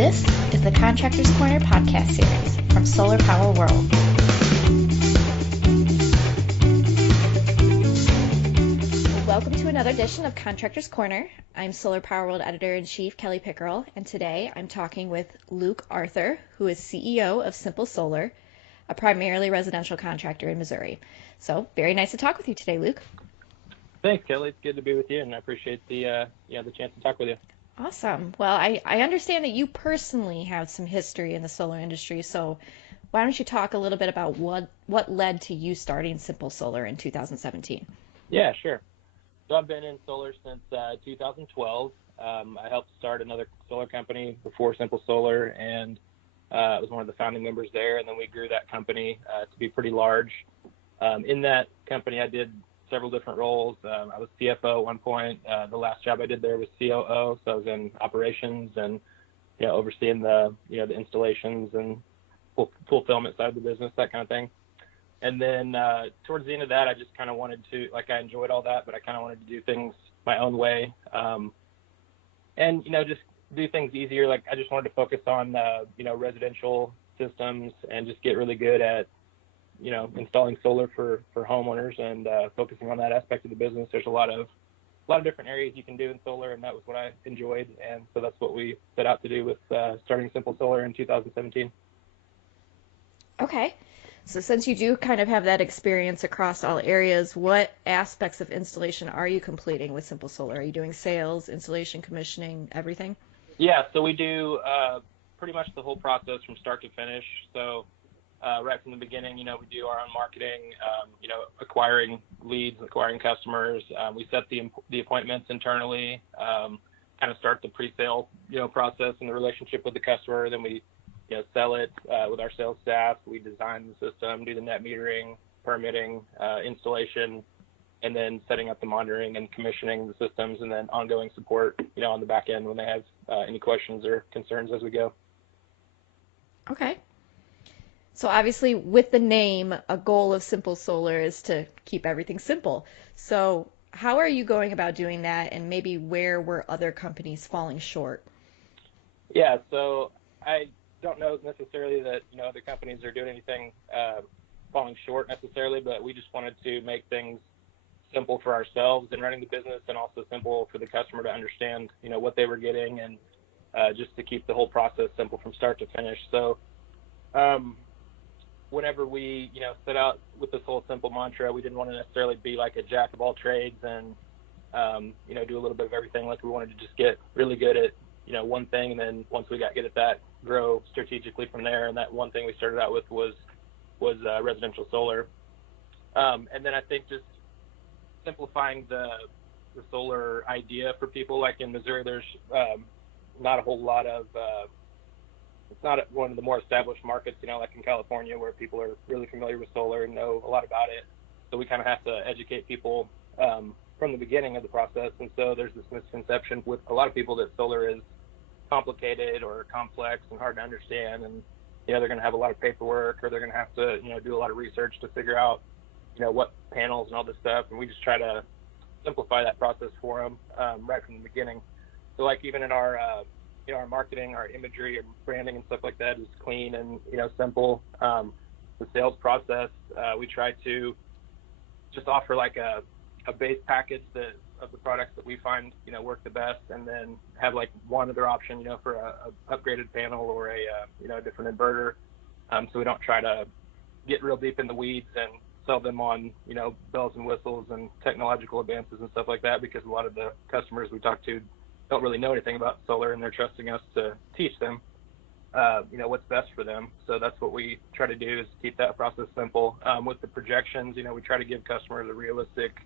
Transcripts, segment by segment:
This is the Contractors Corner podcast series from Solar Power World. Welcome to another edition of Contractors Corner. I'm Solar Power World Editor-in-Chief Kelly Pickerel, and today I'm talking with Luke Arthur, who is CEO of Simple Solar, a primarily residential contractor in Missouri. So very nice to talk with you today, Luke. Thanks, Kelly. It's good to be with you, and I appreciate the chance to talk with you. Awesome. Well, I understand that you personally have some history in the solar industry, so why don't you talk a little bit about what led to you starting Simple Solar in 2017? Yeah, sure. So I've been in solar since 2012. I helped start another solar company before Simple Solar, and I was one of the founding members there, and then we grew that company to be pretty large. In that company, I did several different roles. I was CFO at one point. The last job I did there was COO, so I was in operations and overseeing the installations and fulfillment side of the business, that kind of thing. And then towards the end of that, I just kind of wanted to, I enjoyed all that, but I kind of wanted to do things my own way, and just do things easier. I just wanted to focus on residential systems and just get really good at installing solar for homeowners and focusing on that aspect of the business. There's a lot of different areas you can do in solar, and that was what I enjoyed, and so that's what we set out to do with starting Simple Solar in 2017. Okay. So since you do kind of have that experience across all areas, what aspects of installation are you completing with Simple Solar? Are you doing sales, installation, commissioning, everything? Yeah, so we do pretty much the whole process from start to finish. So right from the beginning, we do our own marketing, acquiring leads, acquiring customers. We set the appointments internally, kind of start the pre-sale, process and the relationship with the customer. Then we sell it with our sales staff. We design the system, do the net metering, permitting, installation, and then setting up the monitoring and commissioning the systems, and then ongoing support, on the back end when they have any questions or concerns as we go. Okay. So obviously with the name, a goal of Simple Solar is to keep everything simple. So how are you going about doing that, and maybe where were other companies falling short? Yeah, so I don't know necessarily that other companies are doing anything falling short necessarily, but we just wanted to make things simple for ourselves in running the business, and also simple for the customer to understand what they were getting, and just to keep the whole process simple from start to finish. So whenever we set out with this whole simple mantra, we didn't want to necessarily be like a jack of all trades and do a little bit of everything. We wanted to just get really good at one thing, and then once we got good at that, grow strategically from there. And that one thing we started out with was residential solar. And then I think just simplifying the solar idea for people. Like in Missouri, there's not a whole lot of it's not one of the more established markets, like in California, where people are really familiar with solar and know a lot about it. So we kind of have to educate people from the beginning of the process. And so there's this misconception with a lot of people that solar is complicated or complex and hard to understand, and they're going to have a lot of paperwork, or they're going to have to do a lot of research to figure out what panels and all this stuff. And we just try to simplify that process for them right from the beginning. So even in our our marketing, our imagery, our branding and stuff like that is clean and simple. The sales process, we try to just offer a base package of the products that we find work the best, and then have one other option for a upgraded panel or a different inverter. So we don't try to get real deep in the weeds and sell them on bells and whistles and technological advances and stuff like that, because a lot of the customers we talk to don't really know anything about solar, and they're trusting us to teach them what's best for them. So that's what we try to do, is keep that process simple. With the projections, we try to give customers a realistic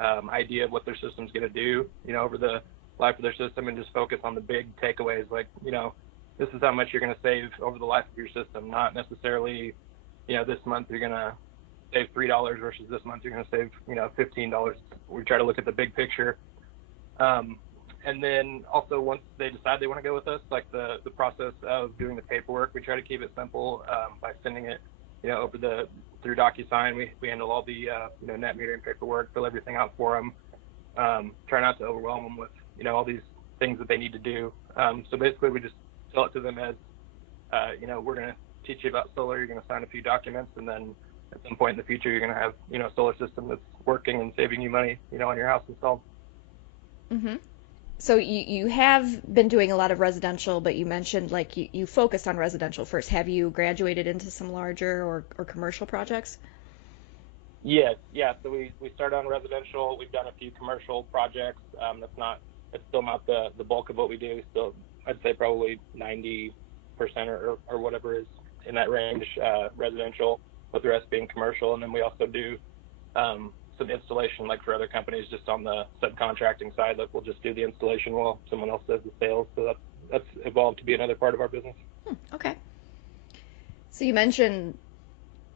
idea of what their system's going to do over the life of their system, and just focus on the big takeaways, this is how much you're going to save over the life of your system, not necessarily this month you're going to save $3 versus this month you're going to save $15. We try to look at the big picture. And then also, once they decide they want to go with us, the process of doing the paperwork, we try to keep it simple by sending it over through DocuSign. We handle all the net metering paperwork, fill everything out for them. Try not to overwhelm them with all these things that they need to do. So basically, we just sell it to them as, we're going to teach you about solar. You're going to sign a few documents, and then at some point in the future, you're going to have, a solar system that's working and saving you money, on your house installed. Mm-hmm. So you have been doing a lot of residential, but you mentioned like you focused on residential first. Have you graduated into some larger or commercial projects? Yes, yeah. So we started on residential. We've done a few commercial projects. It's still not the bulk of what we do. Still, I'd say probably 90% or whatever is in that range, residential, with the rest being commercial. And then we also do some installation, like for other companies, just on the subcontracting side. Like we'll just do the installation while someone else does the sales. So that's evolved to be another part of our business. Okay. So you mentioned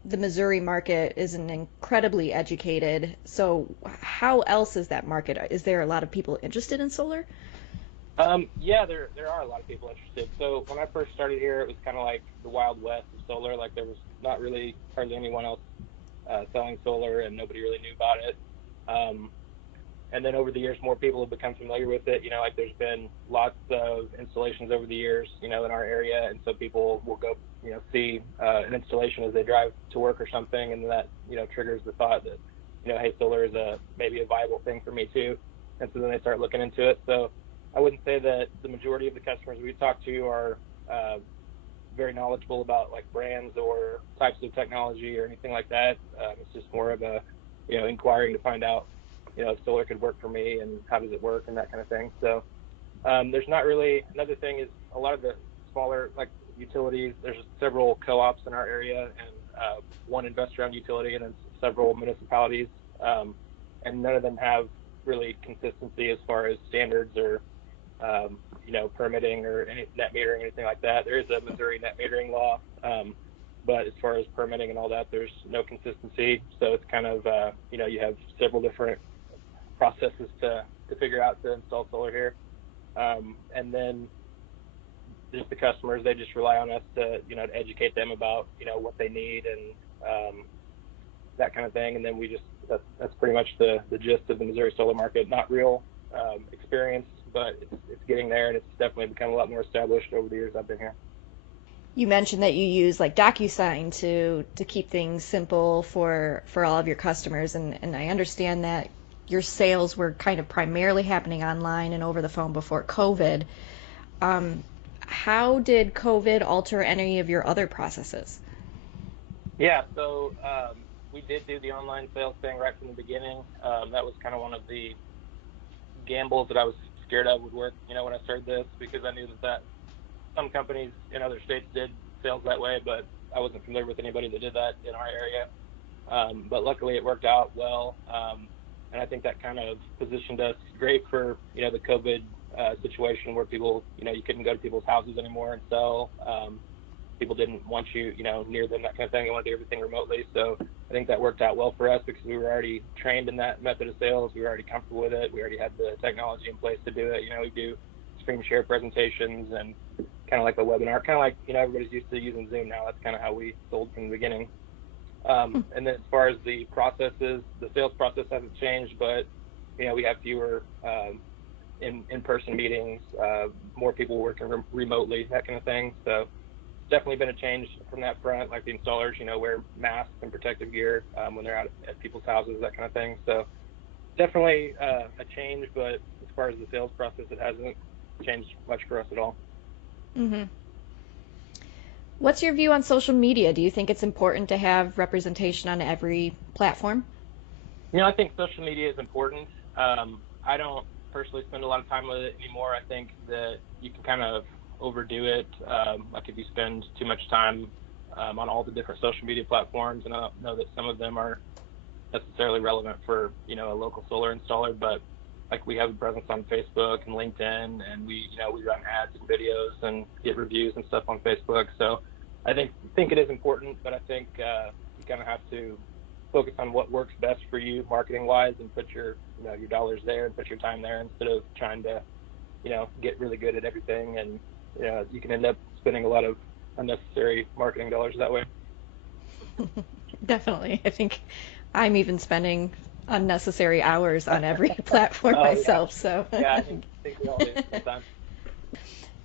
the Missouri market is an incredibly educated. So how else is that market? Is there a lot of people interested in solar? Yeah, there are a lot of people interested. So when I first started here, it was kind of like the Wild West of solar. Like there was not really hardly anyone else selling solar, and nobody really knew about it. And then over the years, more people have become familiar with it. Like there's been lots of installations over the years, in our area, and so people will go, see an installation as they drive to work or something, and that, triggers the thought that, hey, solar is maybe a viable thing for me too, and so then they start looking into it. So I wouldn't say that the majority of the customers we talk to are very knowledgeable about like brands or types of technology or anything like that. It's just more of a, inquiring to find out, if solar could work for me and how does it work and that kind of thing. So there's not really, another thing is a lot of the smaller like utilities, there's several co-ops in our area and one investor-owned utility and then several municipalities, and none of them have really consistency as far as standards or permitting or any net metering, anything like that. There is a Missouri net metering law, but as far as permitting and all that, there's no consistency. So it's kind of, you have several different processes to figure out to install solar here. And then just the customers, they just rely on us to, to educate them about, what they need and that kind of thing. And then that's pretty much the gist of the Missouri solar market. Not real experienced, but it's getting there, and it's definitely become a lot more established over the years I've been here. You mentioned that you use like DocuSign to keep things simple for all of your customers, and I understand that your sales were kind of primarily happening online and over the phone before COVID. How did COVID alter any of your other processes? Yeah, so we did do the online sales thing right from the beginning. That was kind of one of the gambles that I was scared of would work, when I started this, because I knew that some companies in other states did sales that way, but I wasn't familiar with anybody that did that in our area. But luckily it worked out well. And I think that kind of positioned us great for, the COVID situation where people, you couldn't go to people's houses anymore and sell. People didn't want you, near them, that kind of thing. They wanted to do everything remotely. So I think that worked out well for us because we were already trained in that method of sales. We were already comfortable with it. We already had the technology in place to do it. We do screen share presentations and kind of like a webinar, kind of like, everybody's used to using Zoom now. That's kind of how we sold from the beginning. And then as far as the processes, the sales process hasn't changed, but, we have fewer in-person meetings, more people working remotely, that kind of thing. So definitely been a change from that front, like the installers, wear masks and protective gear when they're out at people's houses, that kind of thing. So definitely a change, but as far as the sales process, it hasn't changed much for us at all. Mm-hmm. What's your view on social media? Do you think it's important to have representation on every platform? I think social media is important. I don't personally spend a lot of time with it anymore. I think that you can kind of overdo it. Like if you spend too much time on all the different social media platforms, and I don't know that some of them are necessarily relevant for, a local solar installer, but like we have a presence on Facebook and LinkedIn, and we run ads and videos and get reviews and stuff on Facebook. So I think it is important, but I think you kind of have to focus on what works best for you marketing wise and put your your dollars there and put your time there instead of trying to get really good at everything, and you can end up spending a lot of unnecessary marketing dollars that way. Definitely. I think I'm even spending unnecessary hours on every platform myself. Yeah. So Yeah, I think we all do sometimes.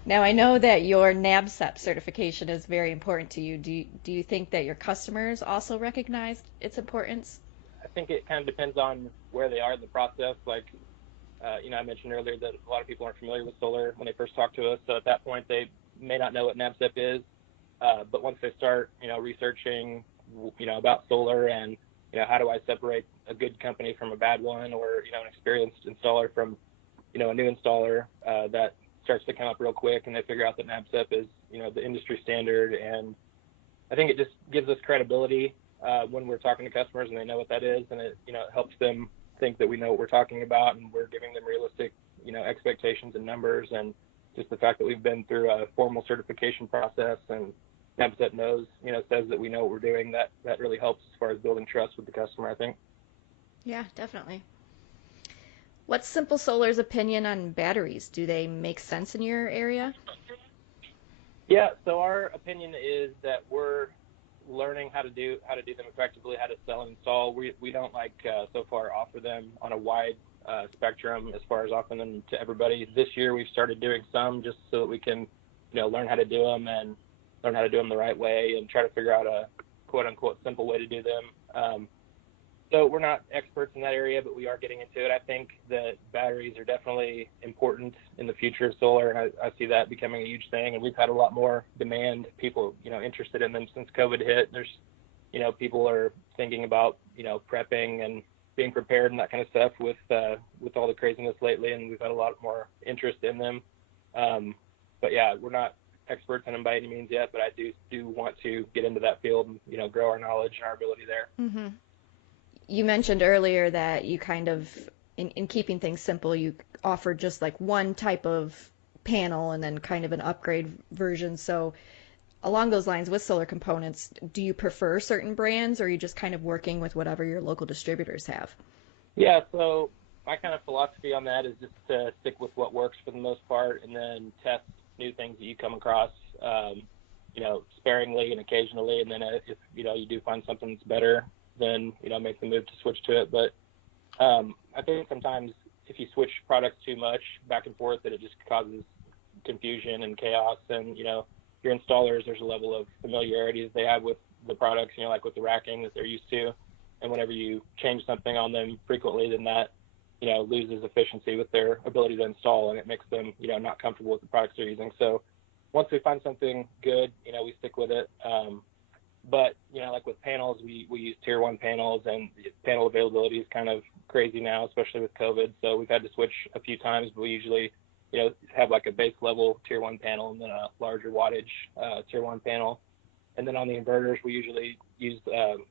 Now, I know that your NABCEP certification is very important to you. Do you think that your customers also recognize its importance? I think it kind of depends on where they are in the process. Like, I mentioned earlier that a lot of people aren't familiar with solar when they first talk to us. So at that point, they may not know what NABCEP is. But once they start, researching, about solar and, how do I separate a good company from a bad one, or, an experienced installer from, a new installer, that starts to come up real quick, and they figure out that NABCEP is, the industry standard. And I think it just gives us credibility when we're talking to customers and they know what that is, and it helps them think that we know what we're talking about and we're giving them realistic expectations and numbers. And just the fact that we've been through a formal certification process and NABCEP knows, says that we know what we're doing, that really helps as far as building trust with the customer, I think. Yeah, definitely. What's Simple Solar's opinion on batteries? Do they make sense in your area? Yeah, so our opinion is that we're learning how to do them effectively, how to sell and install. We don't so far offer them on a wide spectrum as far as offering them to everybody. This year we've started doing some just so that we can learn how to do them and learn how to do them the right way and try to figure out a quote unquote simple way to do them. So we're not experts in that area, but we are getting into it. I think that batteries are definitely important in the future of solar, and I see that becoming a huge thing. And we've had a lot more demand, people, interested in them since COVID hit. There's, people are thinking about, prepping and being prepared and that kind of stuff with all the craziness lately, and we've had a lot more interest in them. But yeah, we're not experts in them by any means yet, but I do want to get into that field and, grow our knowledge and our ability there. Mm-hmm. You mentioned earlier that you kind of, in keeping things simple, you offer just like one type of panel and then kind of an upgrade version. So along those lines with solar components, do you prefer certain brands, or are you just kind of working with whatever your local distributors have? Yeah, so my kind of philosophy on that is just to stick with what works for the most part and then test new things that you come across, sparingly and occasionally. And then if, you do find something that's better, then, make the move to switch to it. But I think sometimes if you switch products too much back and forth, that it just causes confusion and chaos. And, your installers, there's a level of familiarity that they have with the products, like with the racking that they're used to. And whenever you change something on them frequently, then that, loses efficiency with their ability to install, and it makes them, not comfortable with the products they're using. So once we find something good, we stick with it. But, like with panels, we use tier 1 panels, and panel availability is kind of crazy now, especially with COVID. So we've had to switch a few times, but we usually, have like a base level tier 1 panel and then a larger wattage tier 1 panel. And then on the inverters, we usually use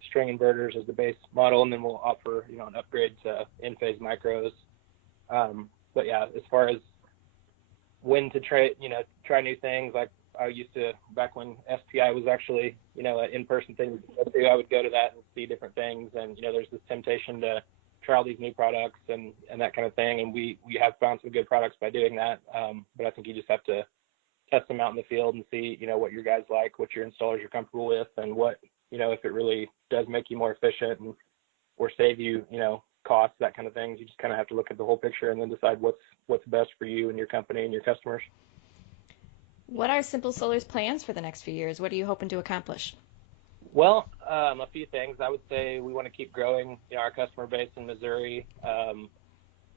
string inverters as the base model, and then we'll offer, an upgrade to in-phase micros. But yeah, as far as when to try new things, like I used to, back when SPI was actually, an in-person thing to go to, I would go to that and see different things. And, there's this temptation to try all these new products and that kind of thing. And we have found some good products by doing that. But I think you just have to test them out in the field and see, what your guys like, what your installers are comfortable with, and what, if it really does make you more efficient and or save you, costs, that kind of things. You just kind of have to look at the whole picture and then decide what's best for you and your company and your customers. What are Simple Solar's plans for the next few years? What are you hoping to accomplish? Well, a few things. I would say we want to keep growing, our customer base in Missouri.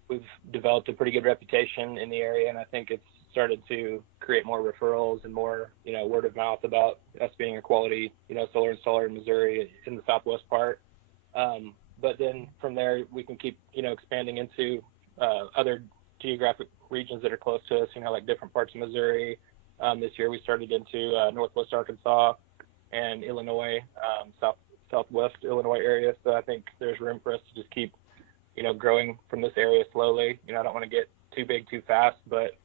We've developed a pretty good reputation in the area, and I think it's started to create more referrals and more, word of mouth about us being a quality, solar installer in Missouri in the southwest part. But then from there, we can keep, expanding into other geographic regions that are close to us, like different parts of Missouri. This year we started into northwest Arkansas and Illinois, southwest Illinois area. So I think there's room for us to just keep, growing from this area slowly. I don't want to get too big too fast, but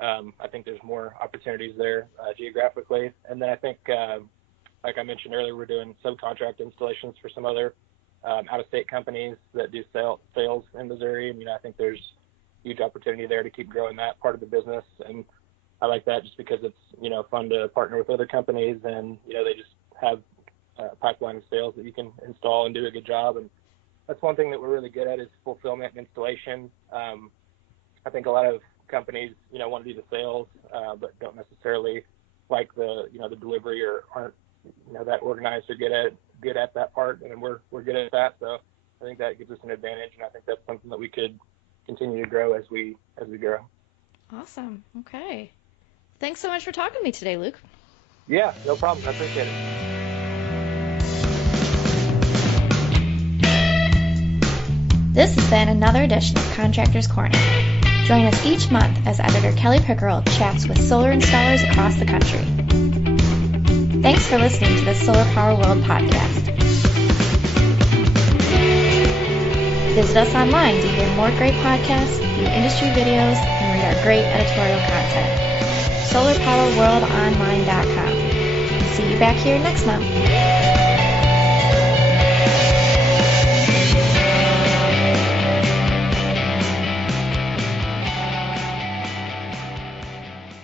I think there's more opportunities there geographically. And then I think, like I mentioned earlier, we're doing subcontract installations for some other out-of-state companies that do sales in Missouri. I think there's huge opportunity there to keep growing that part of the business. And I like that just because it's, fun to partner with other companies, and, they just have a pipeline of sales that you can install and do a good job. And that's one thing that we're really good at is fulfillment and installation. I think a lot of companies, want to do the sales, but don't necessarily like the delivery or aren't, that organized or good at that part. And we're good at that. So I think that gives us an advantage. And I think that's something that we could continue to grow as we grow. Awesome. Okay. Thanks so much for talking to me today, Luke. Yeah, no problem. I appreciate it. This has been another edition of Contractors Corner. Join us each month as editor Kelly Pickerel chats with solar installers across the country. Thanks for listening to the Solar Power World podcast. Visit us online to hear more great podcasts, view industry videos, and read our great editorial content. SolarPowerWorldOnline.com. See you back here next month.